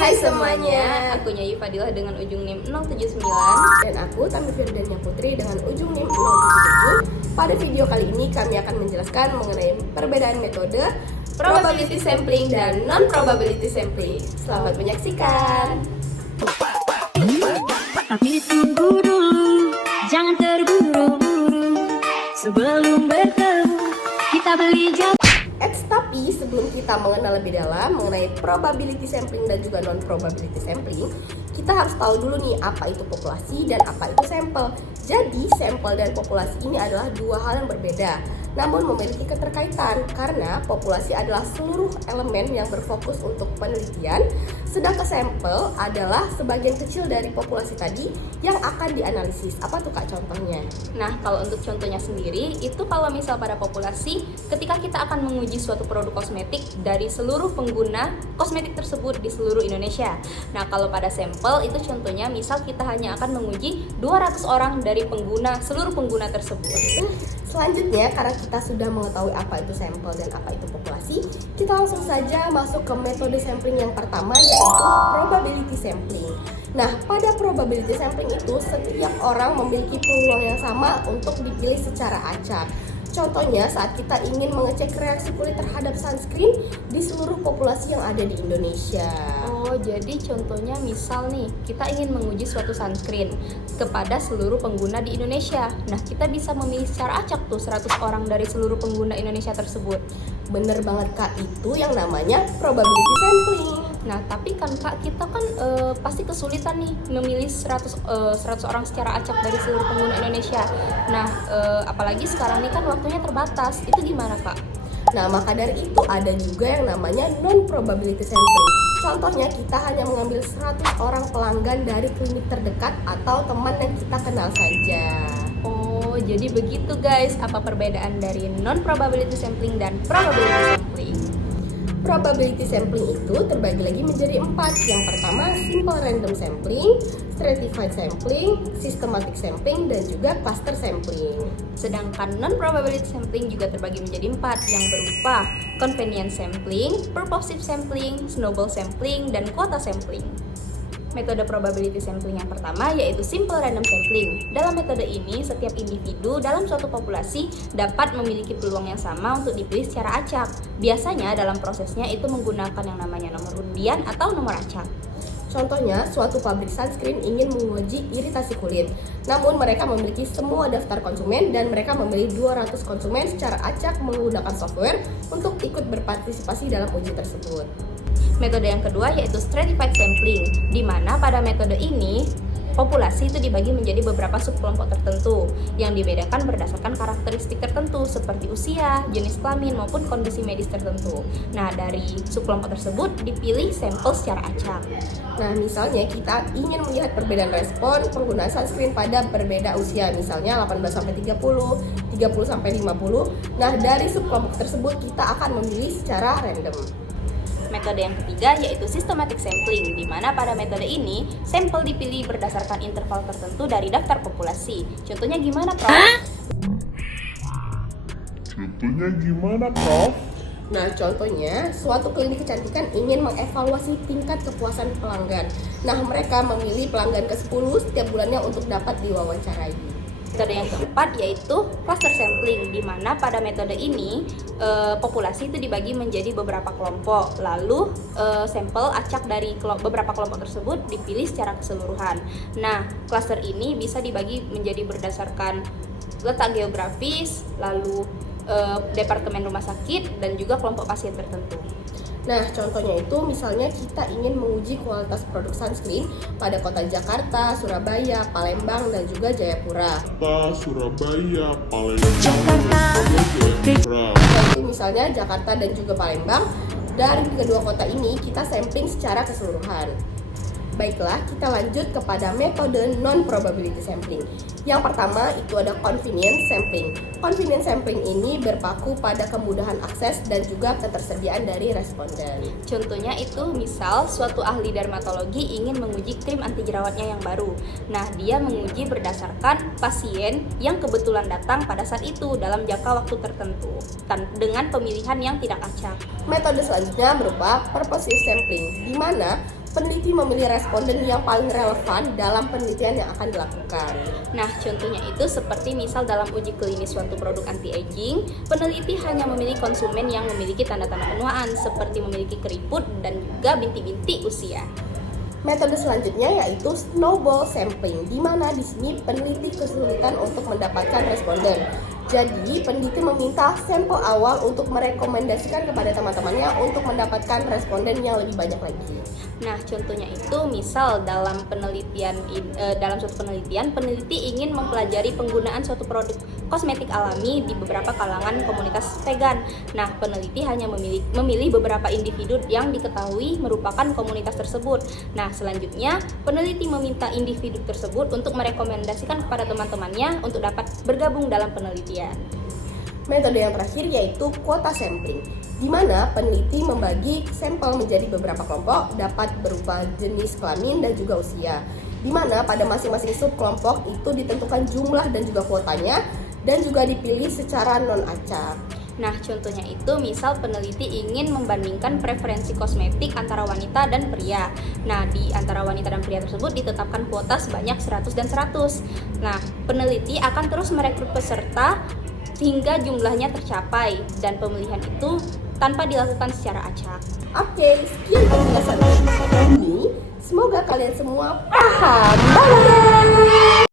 Hai semuanya, aku Nyayu Fadilah dengan ujung NIM 079. Dan aku Tami Firdania Putri dengan ujung NIM 077. Pada video kali ini kami akan menjelaskan mengenai perbedaan metode Probability sampling dan non-probability sampling. Selamat menyaksikan. Tapi tunggu dulu, jangan terburu-buru. Sebelum bertemu, kita beli jam. Tapi sebelum kita mengenal lebih dalam mengenai probability sampling dan juga non-probability sampling, kita harus tahu dulu nih apa itu populasi dan apa itu sampel. Jadi sampel dan populasi ini adalah dua hal yang berbeda, namun memiliki keterkaitan karena populasi adalah seluruh elemen yang berfokus untuk penelitian, sedangkan sampel adalah sebagian kecil dari populasi tadi yang akan dianalisis. Apa tuh Kak contohnya? Nah, kalau untuk contohnya sendiri, itu kalau misal pada populasi, ketika kita akan menguji suatu produk kosmetik dari seluruh pengguna kosmetik tersebut di seluruh Indonesia. Nah, kalau pada sampel itu contohnya misal kita hanya akan menguji 200 orang dari seluruh pengguna tersebut. Selanjutnya, karena kita sudah mengetahui apa itu sampel dan apa itu populasi, kita langsung saja masuk ke metode sampling yang pertama, yaitu probability sampling. Nah, pada probability sampling itu setiap orang memiliki peluang yang sama untuk dipilih secara acak. Contohnya saat kita ingin mengecek reaksi kulit terhadap sunscreen di seluruh populasi yang ada di Indonesia. Oh, jadi contohnya misal nih, kita ingin menguji suatu sunscreen kepada seluruh pengguna di Indonesia. Nah, kita bisa memilih secara acak tuh 100 orang dari seluruh pengguna Indonesia tersebut. Bener banget Kak, itu yang namanya probability sampling. Nah, tapi kan Kak, kita kan pasti kesulitan nih memilih 100 orang secara acak dari seluruh pengguna Indonesia. Nah, apalagi sekarang ini kan waktunya terbatas. Itu gimana Kak? Nah, maka dari itu ada juga yang namanya non-probability sampling. Contohnya kita hanya mengambil 100 orang pelanggan dari klinik terdekat atau teman yang kita kenal saja. Oh, jadi begitu guys, apa perbedaan dari non-probability sampling dan probability sampling? Probability sampling itu terbagi lagi menjadi 4. Yang pertama simple random sampling, stratified sampling, systematic sampling, dan juga cluster sampling. Sedangkan non-probability sampling juga terbagi menjadi 4 yang berupa convenience sampling, purposive sampling, snowball sampling, dan quota sampling. Metode probability sampling yang pertama yaitu simple random sampling. Dalam metode ini, setiap individu dalam suatu populasi dapat memiliki peluang yang sama untuk dipilih secara acak. Biasanya dalam prosesnya itu menggunakan yang namanya nomor undian atau nomor acak. Contohnya, suatu pabrik sunscreen ingin menguji iritasi kulit. Namun mereka memiliki semua daftar konsumen dan mereka memilih 200 konsumen secara acak menggunakan software untuk ikut berpartisipasi dalam uji tersebut. Metode yang kedua yaitu stratified sampling, di mana pada metode ini populasi itu dibagi menjadi beberapa subkelompok tertentu yang dibedakan berdasarkan karakteristik tertentu seperti usia, jenis kelamin maupun kondisi medis tertentu. Nah, dari subkelompok tersebut dipilih sampel secara acak. Nah, misalnya kita ingin melihat perbedaan respon penggunaan sunscreen pada berbeda usia, misalnya 18-30, 30-50. Nah, dari subkelompok tersebut kita akan memilih secara random. Metode yang ketiga yaitu systematic sampling, di mana pada metode ini sampel dipilih berdasarkan interval tertentu dari daftar populasi. Contohnya gimana, Prof? Nah, contohnya suatu klinik kecantikan ingin mengevaluasi tingkat kepuasan pelanggan. Nah, mereka memilih pelanggan ke-10 setiap bulannya untuk dapat diwawancarai. Metode yang keempat yaitu cluster sampling, di mana pada metode ini populasi itu dibagi menjadi beberapa kelompok, lalu sampel acak dari beberapa kelompok tersebut dipilih secara keseluruhan. Nah, cluster ini bisa dibagi menjadi berdasarkan letak geografis, lalu departemen rumah sakit, dan juga kelompok pasien tertentu. Nah, contohnya itu misalnya kita ingin menguji kualitas produk sunscreen pada kota Jakarta, Surabaya, Palembang, dan juga Jayapura. Jadi misalnya Jakarta dan juga Palembang, dari kedua kota ini kita sampling secara keseluruhan. Baiklah, kita lanjut kepada metode non-probability sampling. Yang pertama itu ada convenience sampling. Convenience sampling ini berpaku pada kemudahan akses dan juga ketersediaan dari responden. Contohnya itu misal suatu ahli dermatologi ingin menguji krim anti jerawatnya yang baru. Nah, dia menguji berdasarkan pasien yang kebetulan datang pada saat itu dalam jangka waktu tertentu dengan pemilihan yang tidak acak. Metode selanjutnya berupa purposive sampling, di mana peneliti memilih responden yang paling relevan dalam penelitian yang akan dilakukan. Nah, contohnya itu seperti misal dalam uji klinis suatu produk anti-aging, peneliti hanya memilih konsumen yang memiliki tanda-tanda penuaan seperti memiliki keriput dan juga bintik-bintik usia. Metode selanjutnya yaitu snowball sampling, di mana di sini peneliti kesulitan untuk mendapatkan responden. Jadi, peneliti meminta sampel awal untuk merekomendasikan kepada teman-temannya untuk mendapatkan responden yang lebih banyak lagi. Nah, contohnya itu misal dalam suatu penelitian, peneliti ingin mempelajari penggunaan suatu produk kosmetik alami di beberapa kalangan komunitas vegan. Nah, peneliti hanya memilih beberapa individu yang diketahui merupakan komunitas tersebut. Nah, selanjutnya peneliti meminta individu tersebut untuk merekomendasikan kepada teman-temannya untuk dapat bergabung dalam penelitian. Metode yang terakhir yaitu kuota sampling, di mana peneliti membagi sampel menjadi beberapa kelompok dapat berupa jenis kelamin dan juga usia, di mana pada masing-masing subkelompok itu ditentukan jumlah dan juga kuotanya dan juga dipilih secara non-acak. Nah, contohnya itu misal peneliti ingin membandingkan preferensi kosmetik antara wanita dan pria. Nah, di antara wanita dan pria tersebut ditetapkan kuota sebanyak 100 dan 100. Nah, peneliti akan terus merekrut peserta hingga jumlahnya tercapai dan pemilihan itu tanpa dilakukan secara acak. Oke, sekian penjelasan ini. Semoga kalian semua paham. Bye!